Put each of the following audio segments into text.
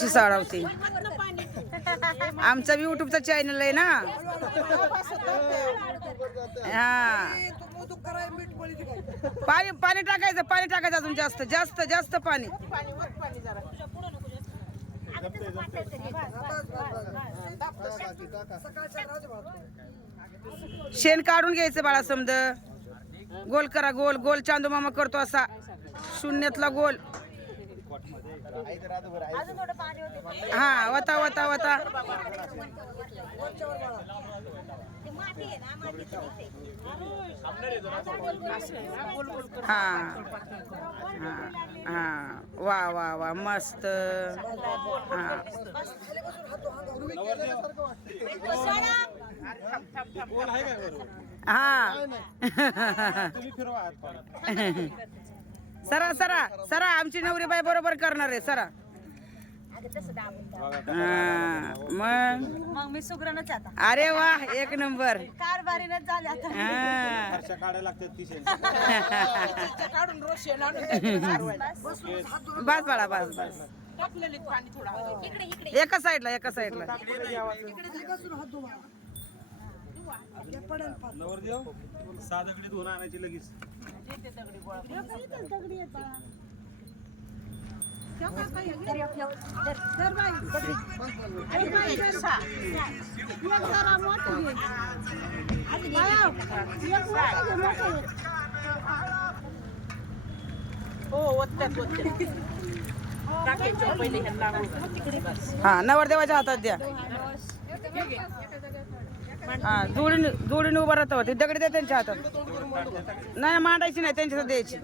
साळावते आमचा युट्यूबचा चॅनल आहे ना. हा. पाणी पाणी टाकायचं पाणी टाकायचं अजून जास्त जास्त जास्त पाणी. शेण काढून घ्यायचं बाळा समज गोल करा गोल गोल चांदू मामा करतो असा. शून्यातला गोल. हा वता वता वता हा. हा हा. वा वा वा मस्त. हा. हा. सरा सरा सरा आमची नवरी बाई बरोबर करणार आहे सरा. हा, मग? मग मी सुग्रणच आता. अरे वा एक नंबर. कारभारीनच झाले आता. हा. काढायला लागतात तीस बस बाळा बस बस. एका साईडला एका साईडला. धुवून आणायची लगेच. हा नवरदेवाच्या हातात द्या. हा जोडीने जोडीने उभा राहतो ते दगडी द्या त्यांच्या हातात. नाही मांडायची नाही त्यांच्या द्यायची.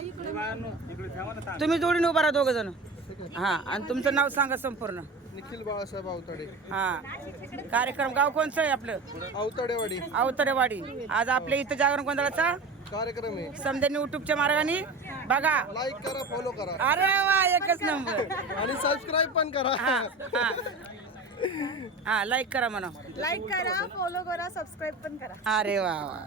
इकडे ठेवा ना तुम्ही जोडीने उभा राहा दोघ जण. हा आणि तुमचं नाव सांगा संपूर्ण. निखिल बाळासाहेब अवताडे हा. कार्यक्रम गाव कोणचं आहे आपलं? अवताडेवाडी अवतरेवाडी आज आपल्या इथं जागरण गोंधळाचा कार्यक्रम आहे. समजा युट्यूबच्या मार्गाने बघा. लाईक करा फॉलो करा. अरे वा एकच नंबर. आणि सबस्क्राईब पण करा. हा हा. हा लाईक करा म्हणा. लाईक करा फॉलो करा सबस्क्राईब पण करा. अरे वा वा.